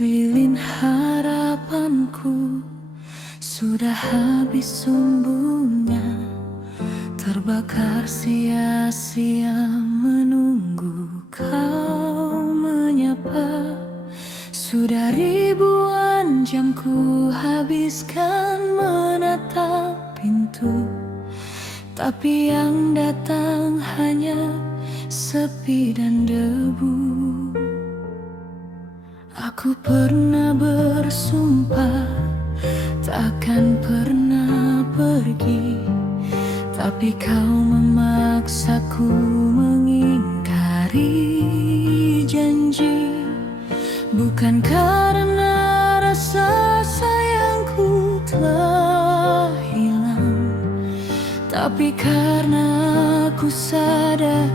Lilin harapanku sudah habis sumbunya, terbakar sia-sia menunggu kau menyapa. Sudah ribuan jam ku habiskan menatap pintu, tapi yang datang hanya sepi dan debu. Aku pernah bersumpah takkan pernah pergi, tapi kau memaksaku mengingkari janji. Bukan karena rasa sayangku telah hilang, tapi karena aku sadar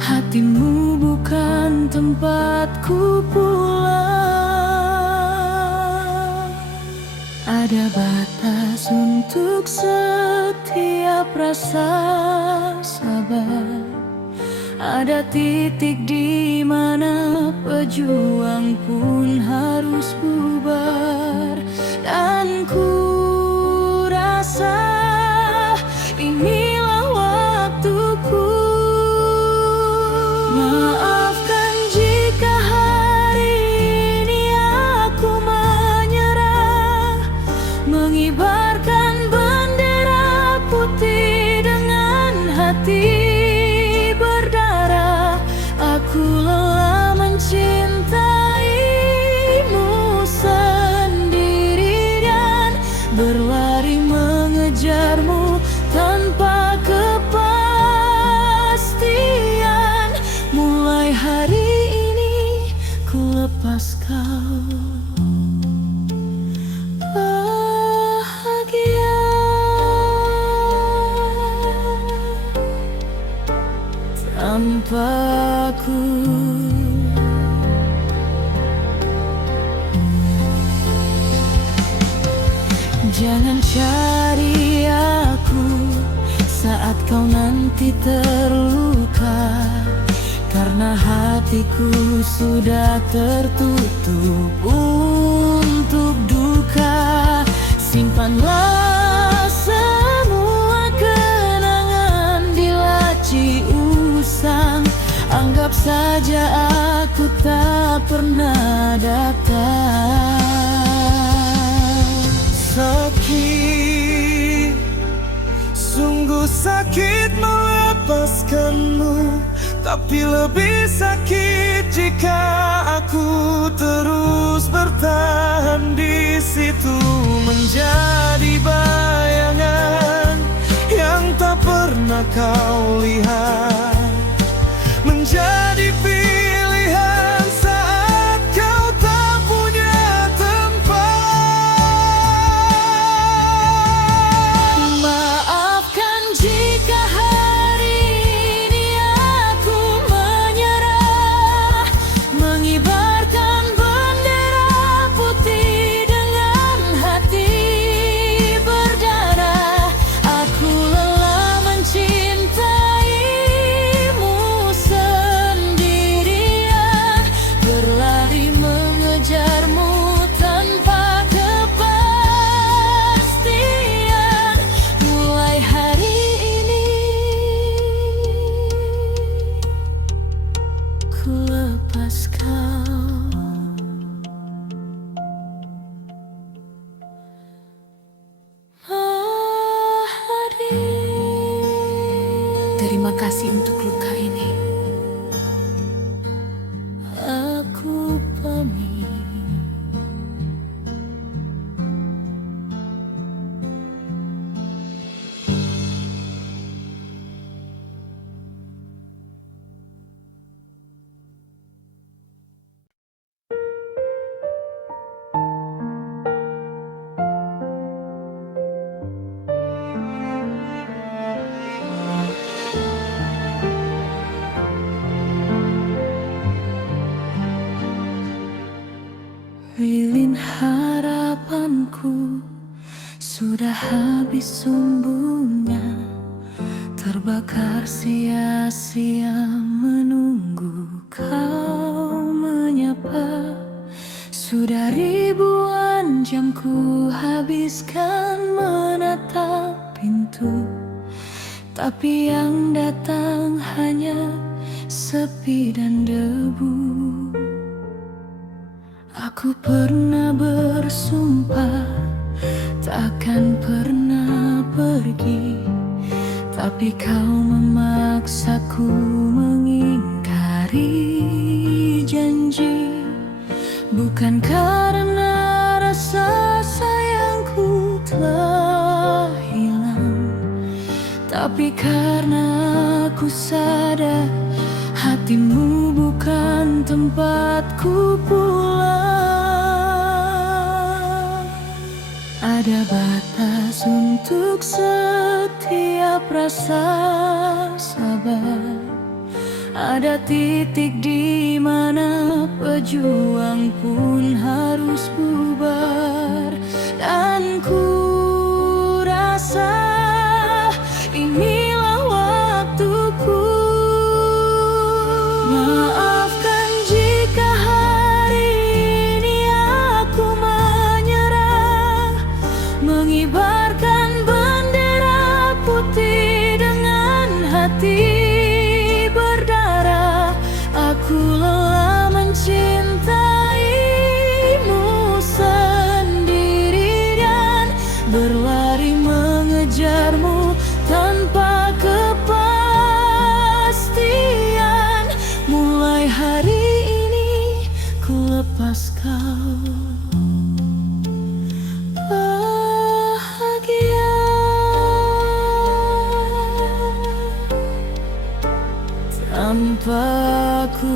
hatimu bukan tempatku pulang. Ada batas untuk setiap rasa sabar. Ada titik di mana pejuang pun harus bubar. Dan ku rasa inilah waktuku. Maafkan jika hari ini aku menyerah, mengibarkan bendera putih dengan hati berdarah. Aku lelah mencintaimu sendirian, berlari mengejarmu tanpa kepastian. Mulai hari ini ku lepas kau bahagia tanpa aku. Jangan cari aku saat kau nanti terluka, karena hatiku sudah tertutup untuk duka. Simpanlah semua kenangan di laci usang, anggap saja aku tak pernah datang. Sakit, sungguh sakit melepaskanmu, tapi lebih sakit jika aku terus bertahan di situ, menjadi bayangan yang tak pernah kau lihat, menjadi pilihan saat kau tak punya tempat. Maafkan jika hari ini aku menyerah, mengibarkan bendera putih dengan hati berdarah. Aku lelah mencintaimu sendirian, berlari mengejarmu tanpa kepastian. Mulai hari ini ku lepas kau hadir. Terima kasih untuk luka ini. Aku pamit. Lilin harapanku sudah habis sumbunya, terbakar sia-sia menunggu kau menyapa. Sudah ribuan jam ku habiskan menatap pintu, tapi yang datang hanya sepi dan debu. Aku pernah bersumpah takkan pernah pergi, tapi kau memaksaku mengingkari janji. Bukan karena rasa sayangku telah hilang, tapi karena aku sadar hatimu bukan tempatku pulang. Ada batas untuk setiap rasa sabar, ada titik di mana pejuang pun harus bubar. Dan ku rasa inilah waktuku. Maafkan jika hari ini aku menyerah, mengibarkan bendera putih dengan hati berdarah. Aku lelah mencintaimu sendirian, berlari mengejarmu tanpa kepastian. Mulai hari ini ku lepas kau bahagia tanpa aku.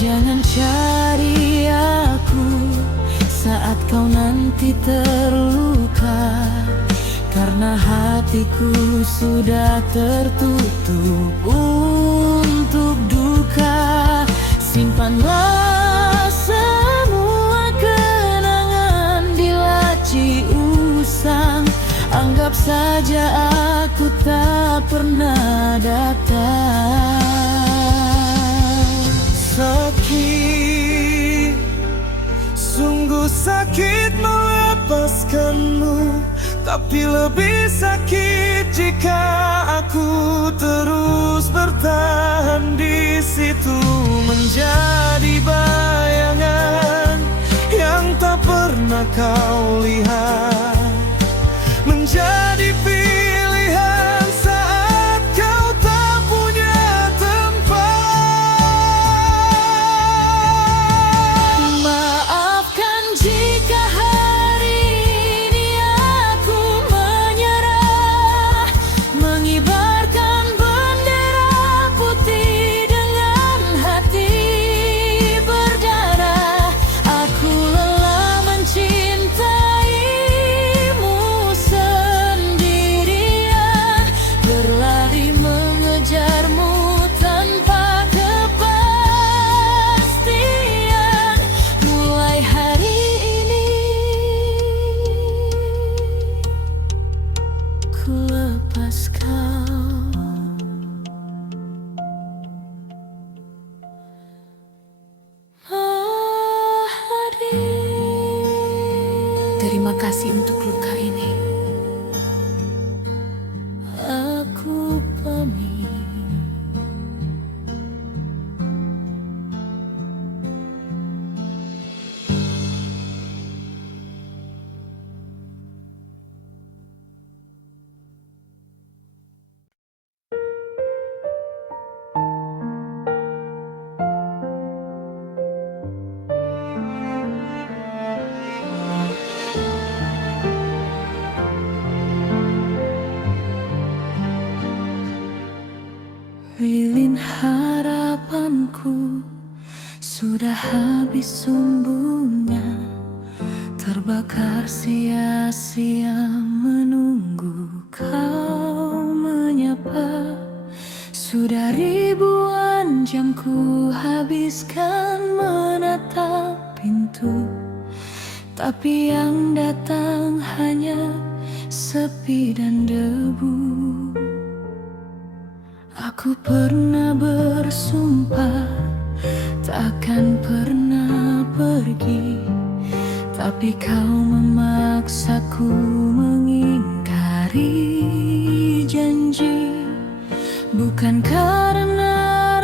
Jangan cari aku saat kau nanti terluka, karena hatiku sudah tertutup untuk duka. Simpanlah semua kenangan di laci usang, anggap saja aku tak pernah datang. Sakit, sungguh sakit melepaskanmu, tapi lebih sakit jika aku terus bertahan di situ, menjadi bayangan yang tak pernah kau lihat, menjadi pilihan saat kau tak punya tempat. Maafkan jika hari ini aku menyerah, mengibarkan bendera putih dengan hati berdarah. Aku lelah mencintaimu sendirian, berlari mengejarmu tanpa kepastian. Mulai hari ini ku lepas kau hadir. Terima kasih untuk luka ini. Aku pamit. Lilin harapanku sudah habis sumbunya, terbakar sia-sia menunggu kau menyapa. Sudah ribuan jam ku habiskan menatap pintu, tapi yang datang hanya sepi dan debu. Aku pernah bersumpah takkan pernah pergi, tapi kau memaksaku mengingkari janji. Bukan karena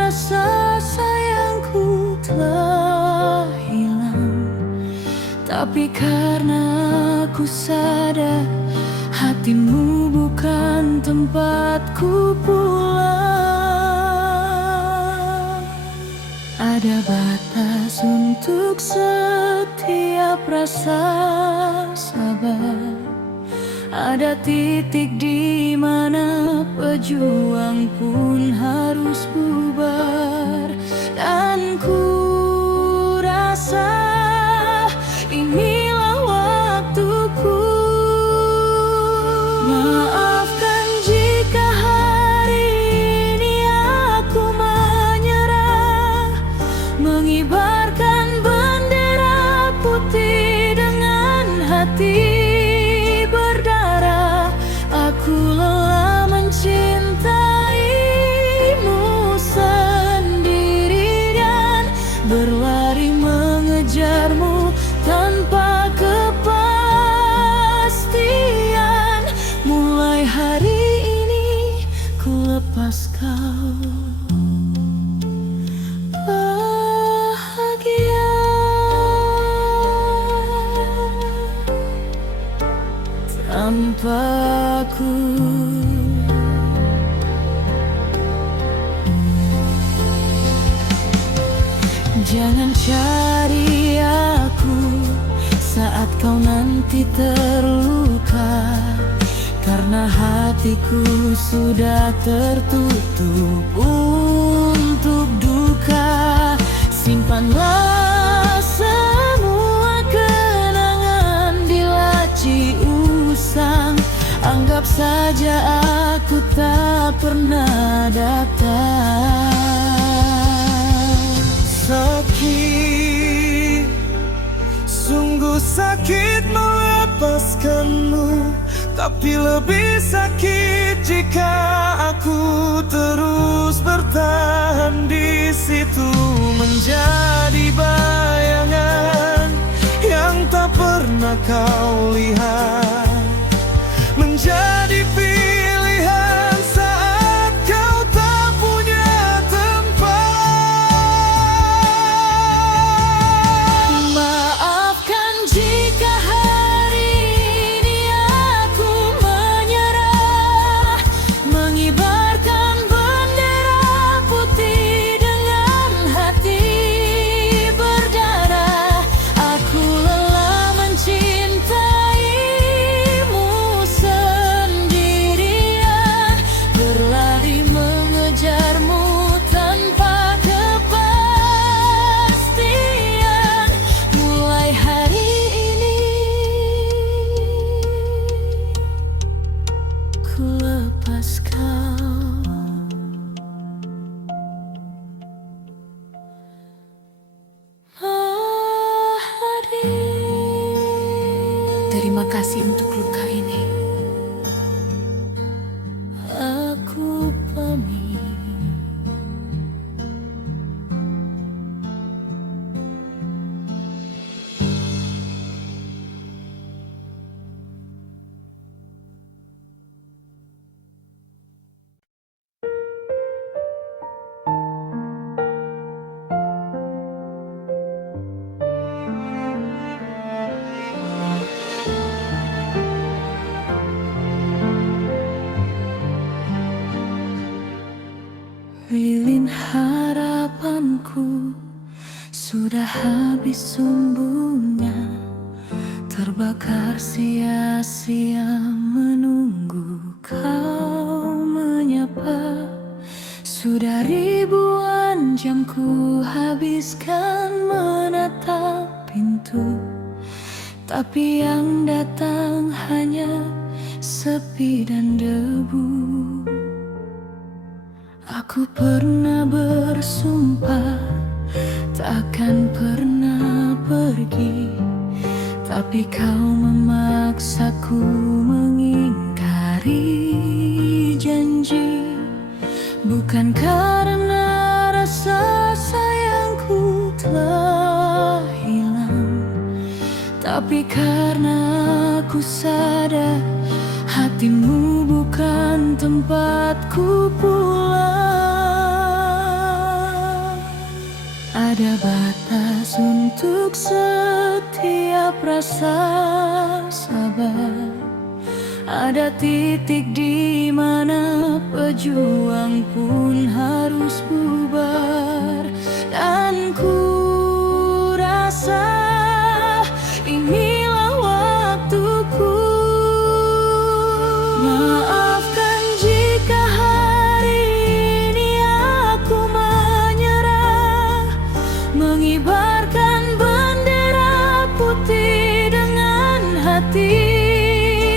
rasa sayangku telah hilang, tapi karena aku sadar hatimu bukan tempatku pulang. Ada batas untuk setiap rasa sabar. Ada titik di mana pejuang pun harus bubar. Dan ku rasa inilah waktuku. Maafkan jika hari ini aku menyerah, mengibarkan bendera putih dengan hati berdarah. Aku lelah mencintaimu sendirian, berlari mengejarmu tanpa kepastian. Mulai hari ini ku lepas kau bahagia tanpa aku. Jangan cari aku saat kau nanti terluka, karena hatiku sudah tertutup untuk duka. Simpanlah semua kenangan di laci usang, anggap saja aku tak pernah datang. Sakit, sungguh sakit melepaskanmu, tapi lebih sakit jika aku terus bertahan di situ, menjadi bayangan yang tak pernah kau lihat, menjadi pilihan saat kau tak punya tempat. Maafkan jika hari ini aku menyerah, mengibarkan bendera putih dengan hati berdarah. Aku lelah mencintaimu sendirian, berlari mengejarmu tanpa kepastian. Mulai hari ini ku lepas kau hadir. Terima kasih untuk luka ini. Aku pamit. Lilin harapanku sudah habis sumbunya, terbakar sia-sia menunggu kau menyapa. Sudah ribuan jam ku habiskan menatap pintu, tapi yang datang hanya sepi dan debu. Aku pernah bersumpah takkan pernah pergi, tapi kau memaksaku mengingkari janji. Bukan karena rasa sayangku telah hilang, tapi karena ku sadar hatimu bukan tempatku pulang. Ada batas untuk setiap rasa sabar. Ada titik di mana pejuang pun harus bubar. Dan ku rasa inilah waktuku. Maafkan jika hari ini aku menyerah, mengibarkan bendera putih dengan hati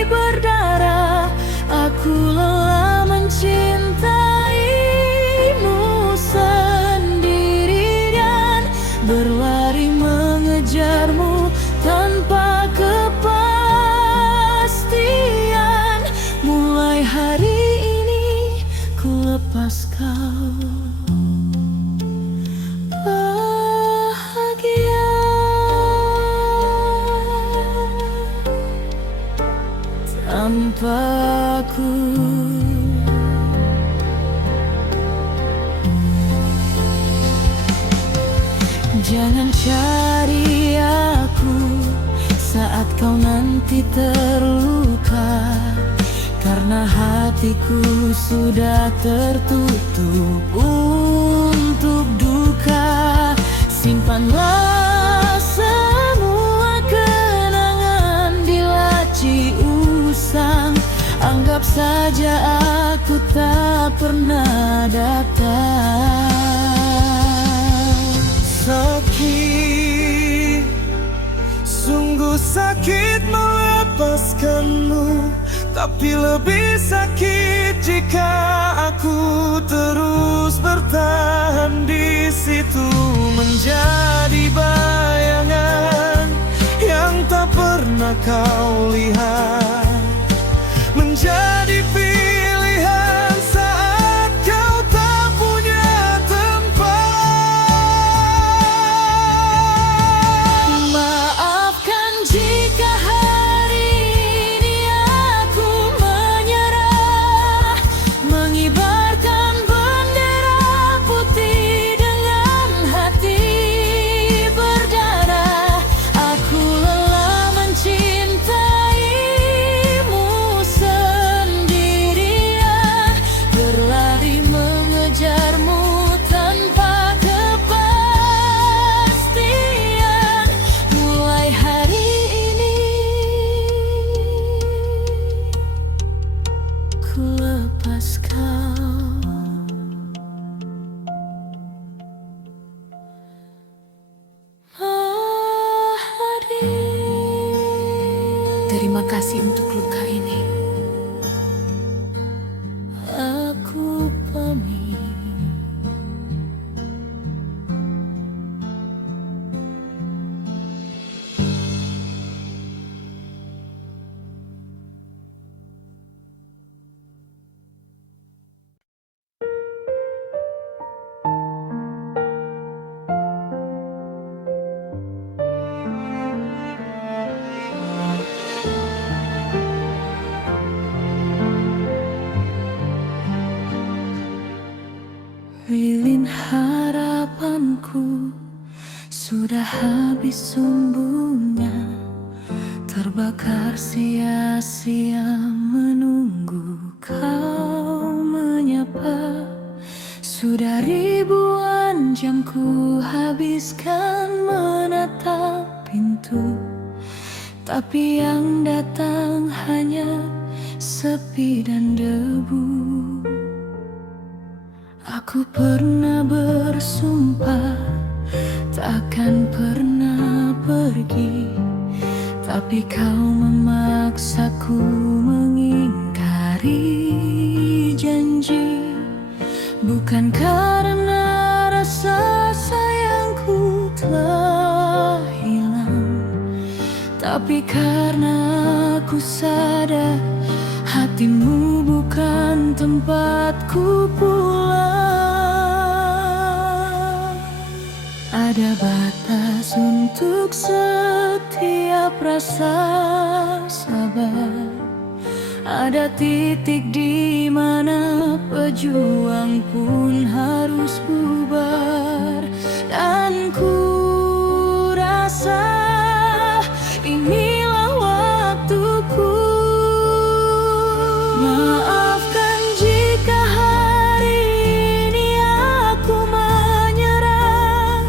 berdarah. Aku lelah mencintaimu sendirian, berlari mengejarmu tanpa kepastian. Mulai hari ini ku lepas kau bahagia tanpa aku. Jangan cari aku saat kau nanti terluka, karena hatiku sudah tertutup untuk duka. Simpanlah semua kenangan di laci usang. Anggap saja aku tak pernah datang. Sakit, sungguh sakit melepaskanmu, tapi lebih sakit jika aku terus bertahan di situ, menjadi bayangan yang tak pernah kau lihat, menjadi pilihan saat kau tak punya tempat. Maafkan jika hari ini aku menyerah, mengibarkan bendera putih dengan hati berdarah. Aku lelah mencintaimu sendirian, berlari mengejarmu tanpa kepastian. Mulai hari ini ku lepas kau hadir. Terima kasih untuk luka ini. Aku pamit. Lilin harapanku sudah habis sumbunya, terbakar sia-sia menunggu kau menyapa. Sudah ribuan jam ku habiskan menatap pintu, tapi yang datang hanya sepi dan debu. Aku pernah bersumpah takkan pernah pergi, tapi kau memaksaku mengingkari janji. Bukan karena rasa sayangku telah hilang, tapi karena ku sadar Hatimu bukan tempatku pulang. Ada batas untuk setiap rasa sabar. Ada titik di mana pejuang pun harus bubar. Dan ku rasa inilah waktuku. Maafkan jika hari ini aku menyerah,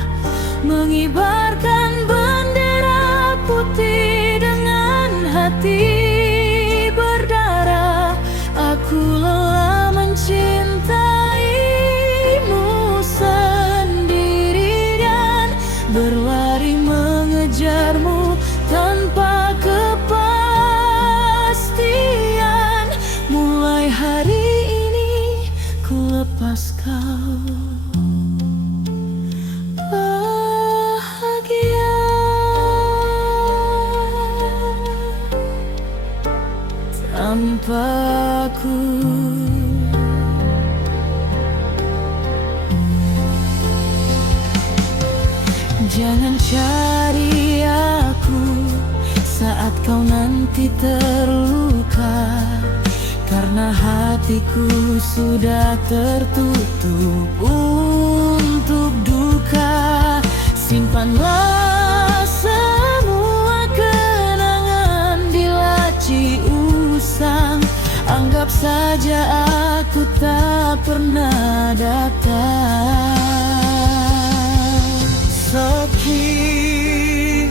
mengibarkan bendera putih dengan hati berdarah. Aku lelah mencintaimu sendiri dan berlari mengejarmu tanpa kepastian. Mulai hari ini ku lepas kau bahagia tanpa aku. Jangan cari aku saat kau nanti terluka, karena hatiku sudah tertutup untuk duka. Simpanlah semua kenangan di laci usang. Anggap saja aku tak pernah datang. Sakit,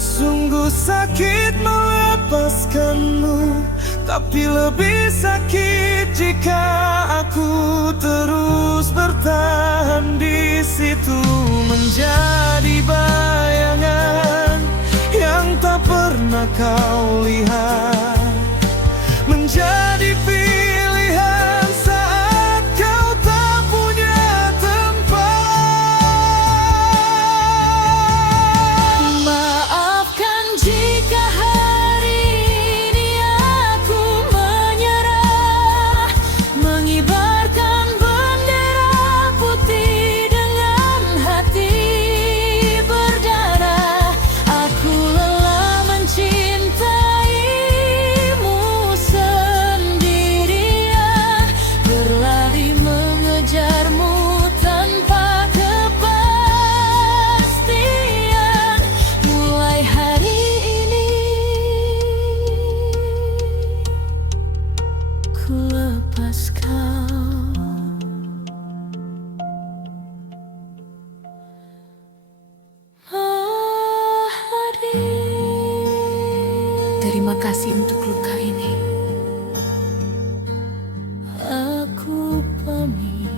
sungguh sakit melepaskanmu, tapi lebih sakit jika aku terus bertahan di situ, menjadi bayangan yang tak pernah kau lihat, menjadi pilihan saat kau tak punya tempat. Maafkan jika hari ini aku menyerah, mengibarkan bendera putih dengan hati berdarah. Aku lelah mencintaimu sendirian, berlari mengejarmu tanpa kepastian. Mulai hari ini ku lepas kau hadir. Terima kasih untuk luka ini. Aku pamit.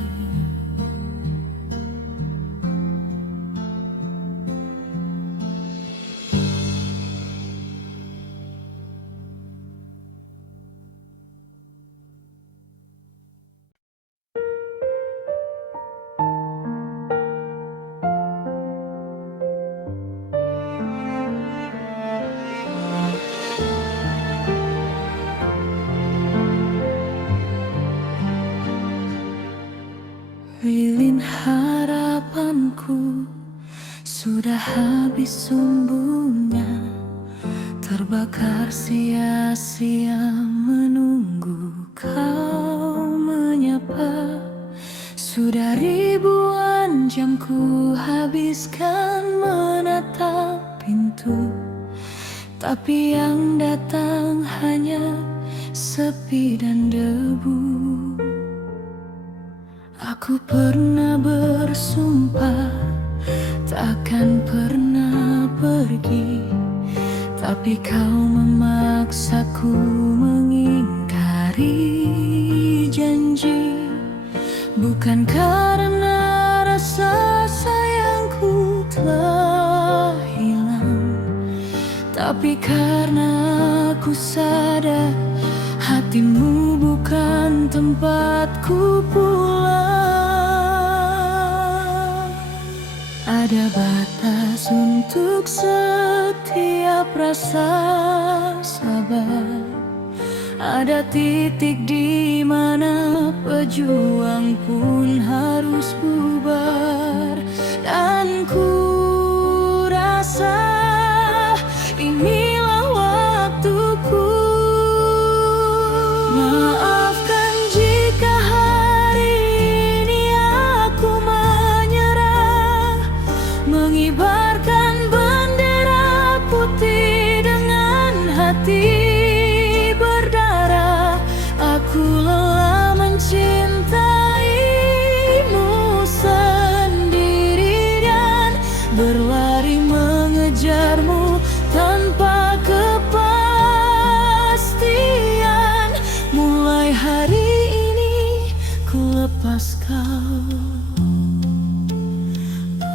Lilin harapanku sudah habis sumbunya, terbakar sia-sia menunggu kau menyapa. Sudah ribuan jam ku habiskan menatap pintu, tapi yang datang hanya sepi dan debu. Aku pernah bersumpah takkan pernah pergi, tapi kau memaksaku mengingkari janji. Bukan karena rasa sayangku telah hilang, tapi karena aku sadar hatimu bukan tempatku pulang. Ada batas untuk setiap rasa sabar. Ada titik di mana pejuang pun harus bubar. Dan ku rasa inilah waktuku. Maafkan jika hari ini aku menyerah, mengibarkan bendera putih dengan hati berdarah. Aku lelah mencintaimu sendirian, berlari mengejarmu tanpa kepastian. Mulai hari ini ku lepas kau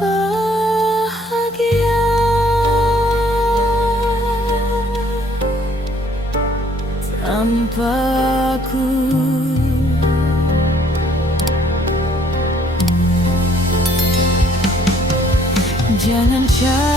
bahagia. Tanpa aku, jangan cari